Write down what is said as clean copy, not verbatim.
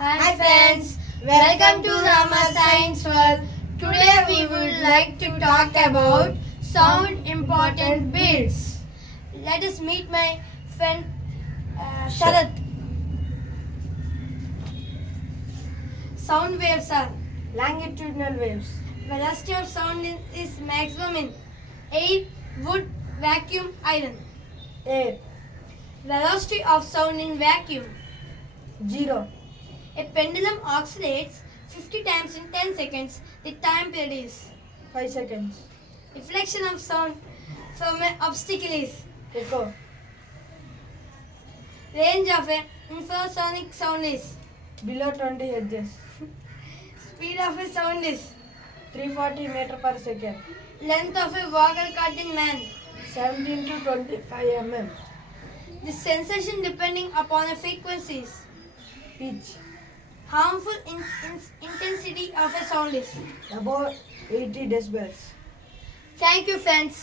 Hi friends, welcome to Rama Science World. Today we would like to talk about sound important bits. Let us meet my friend Sharath. Sound waves are Longitudinal waves. velocity of sound is maximum in air, wood, vacuum, iron. Air. Velocity of sound in vacuum. 0. A pendulum oscillates 50 times in 10 seconds. The time period is 5 seconds. reflection of sound from an obstacle is Echo. range of an infrasonic sound is Below 20 Hz. speed of a sound is 340 meter per second. length of a vocal cord in man. 17 to 25 mm. The sensation depending upon a frequency is Pitch. harmful intensity of a sound is. About 80 decibels. Thank you friends.